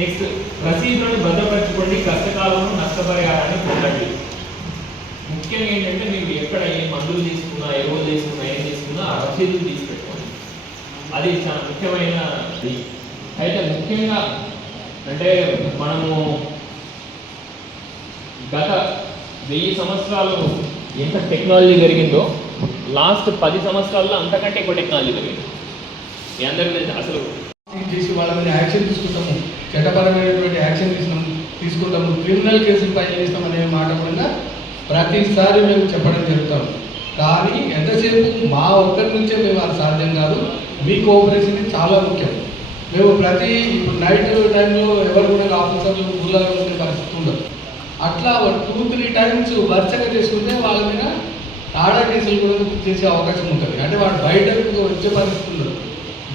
Next రసీదులను భద్రపరచుకోండి, కష్టకాలంలో నష్టపరిహారాన్ని పొందండి. ముఖ్యంగా ఏంటంటే మీరు ఎక్కడ ఏ మందులు తీసుకున్నా, ఎరువులు తీసుకున్నా, ఏం తీసుకున్నా ఆ రసీదులు తీసుపెట్టుకోండి. అది చాలా ముఖ్యమైనది. అయితే ముఖ్యంగా అంటే మనము గత 1000 సంవత్సరాలు ఎంత టెక్నాలజీ పెరిగిందో లాస్ట్ 10 సంవత్సరాల్లో అంతకంటే ఎక్కువ టెక్నాలజీ పెరిగింది. మీ అందరికీ అసలు చేసి వాళ్ళ మీద యాక్షన్ తీసుకుంటాము, చట్టపరమైనటువంటి యాక్షన్ తీసుకుంటాము, క్రిమినల్ కేసులు ఫైల్ చేస్తాం అనే మాట కూడా ప్రతిసారి మేము చెప్పడం జరుగుతాం. కానీ ఎంతసేపు మా ఒక్కరి నుంచే మేము అది సాధ్యం కాదు, మీ కోఆపరేషన్ చాలా ముఖ్యం. మేము ఇప్పుడు నైట్ టైంలో ఎవరు కూడా ఆఫీసర్లు ఊళ్ళలో ఉండే పరిస్థితి ఉండదు. అట్లా 2-3 టైమ్స్ వరుసగా చేసుకుంటే వాళ్ళ మీద ఆడా కేసులు కూడా చేసే అవకాశం ఉంటుంది. అంటే వాడు బయటకు వచ్చే పరిస్థితి ఉండదు,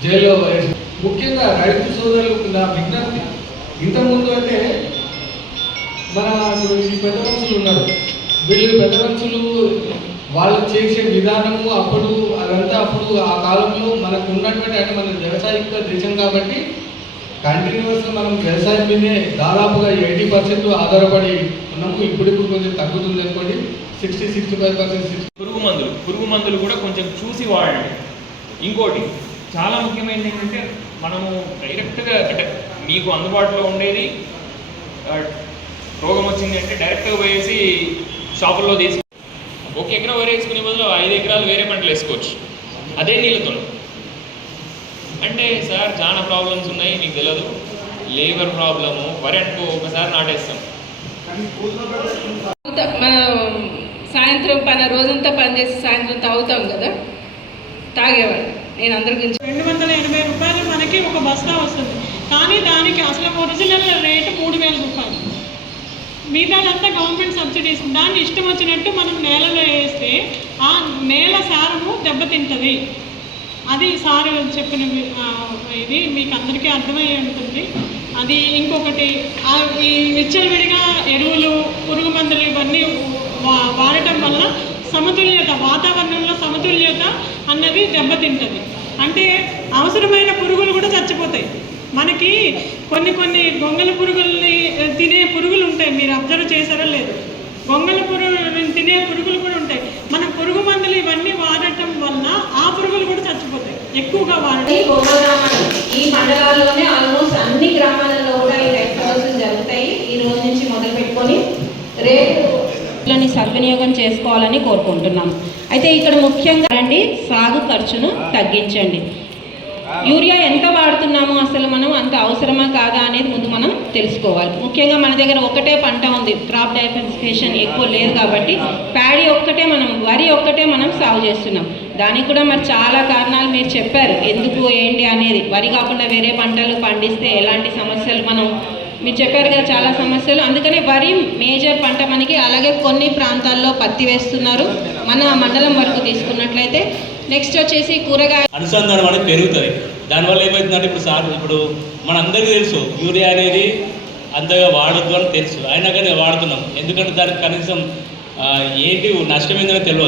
జైల్లో వేసి. ముఖ్యంగా రైతు సోదరులకు నా విజ్ఞప్తి, ఇంతకుముందు అంటే మన ఈ పెద్ద మనుషులు ఉన్నారు, వీళ్ళు పెద్ద మనుషులు వాళ్ళు చేసే విధానము అప్పుడు ఆ కాలంలో మనకు ఉన్నటువంటి, అంటే మన వ్యవసాయిక దేశం కాబట్టి కంటిన్యూస్గా మనం వ్యవసాయం మీదే దాదాపుగా 80% ఆధారపడి ఉన్నాము. ఇప్పుడు కొంచెం తగ్గుతుంది అనుకోండి, 60-65%. పురుగు మందులు కూడా కొంచెం చూసి వాడండి. ఇంకోటి చాలా ముఖ్యమైనది ఏంటంటే మనము డైరెక్ట్గా అంటే మీకు అందుబాటులో ఉండేది రోగం వచ్చింది అంటే డైరెక్ట్గా పోయేసి షాపుల్లో తీసుకు 1 ఎకరా వరి వేసుకునే బదులు 5 ఎకరాలు వేరే పంటలు వేసుకోవచ్చు అదే నీళ్ళతో. అంటే సార్ చాలా ప్రాబ్లమ్స్ ఉన్నాయి, మీకు తెలియదు. లేబర్ ప్రాబ్లము, వరి అనుకో ఒకసారి నాటేస్తాం, మన సాయంత్రం రోజంతా పనిచేసి సాయంత్రం తాగుతాం కదా, తాగేవాడు. నేను అందరి గురించి 280 రూపాయలు మనకి ఒక బస్తా వస్తుంది, కానీ దానికి అసలు ఒరిజినల్ రేటు 3000 రూపాయలు. మిగతాదంతా గవర్నమెంట్ సబ్సిడీస్. దాన్ని ఇష్టం వచ్చినట్టు మనం నేలలో వేస్తే ఆ నేల సారము దెబ్బతింటుంది. అది సార్ చెప్పిన ఇది మీకు అందరికీ అర్థమై ఉంటుంది. అది ఇంకొకటి, ఈ విచ్చలవిడిగా ఎరువులు, పురుగు మందులు ఇవన్నీ వాడటం వల్ల సమతుల్యత, వాతావరణంలో సమతుల్యత అన్నది దెబ్బతింటుంది. అంటే అవసరమైన పురుగులు కూడా చచ్చిపోతాయి. మనకి కొన్ని గొంగళ పురుగుల్ని తినే పురుగులు ఉంటాయి, మీరు అబ్జర్వ్ చేశారో లేదు. గొంగళ పురుగులు తినే పురుగులు కూడా ఉంటాయి. మన పురుగు మందులు ఇవన్నీ వాడటం వల్ల ఆ పురుగులు కూడా చచ్చిపోతాయి ఎక్కువగా వాడటం. ఈ మండలాల్లోనే ఆల్మోస్ట్ అన్ని గ్రామాలలో కూడా ఈ రైతు భరోసాలు జరుగుతాయి. ఈ రోజు నుంచి మొదలు పెట్టుకొని రేపు సద్వినియోగం చేసుకోవాలని కోరుకుంటున్నాం. అయితే ఇక్కడ ముఖ్యంగా సాగు ఖర్చును తగ్గించండి. యూరియా ఎంత వాడుతున్నామో అసలు మనం అంత అవసరమా కాదా అనేది ముందు మనం తెలుసుకోవాలి. ముఖ్యంగా మన దగ్గర ఒకటే పంట ఉంది, క్రాప్ డైవర్సిఫికేషన్ ఎక్కువ లేదు కాబట్టి వరి ఒక్కటే మనం సాగు చేస్తున్నాం. దానికి కూడా మరి చాలా కారణాలు మీరు చెప్పారు, ఎందుకు ఏంటి అనేది. వరి కాకుండా వేరే పంటలు పండిస్తే ఎలాంటి సమస్యలు మీరు చెప్పారు కదా, చాలా సమస్యలు. అందుకనే వరి మేజర్ పంట మనకి. అలాగే కొన్ని ప్రాంతాల్లో పత్తి వేస్తున్నారు. మన మండలం వరకు తీసుకున్నట్లయితే నెక్స్ట్ వచ్చేసి కూరగాయ అనుసంధానం అనేది పెరుగుతుంది. దానివల్ల ఏమవుతుందంటే ఇప్పుడు మనందరికీ తెలుసు యూరియా అనేది అంతగా వాడద్దు అని తెలుసు, అయినా కానీ వాడుతున్నాం. ఎందుకంటే దానికి కనీసం ఏంటి నష్టం ఏందని తెలియదు.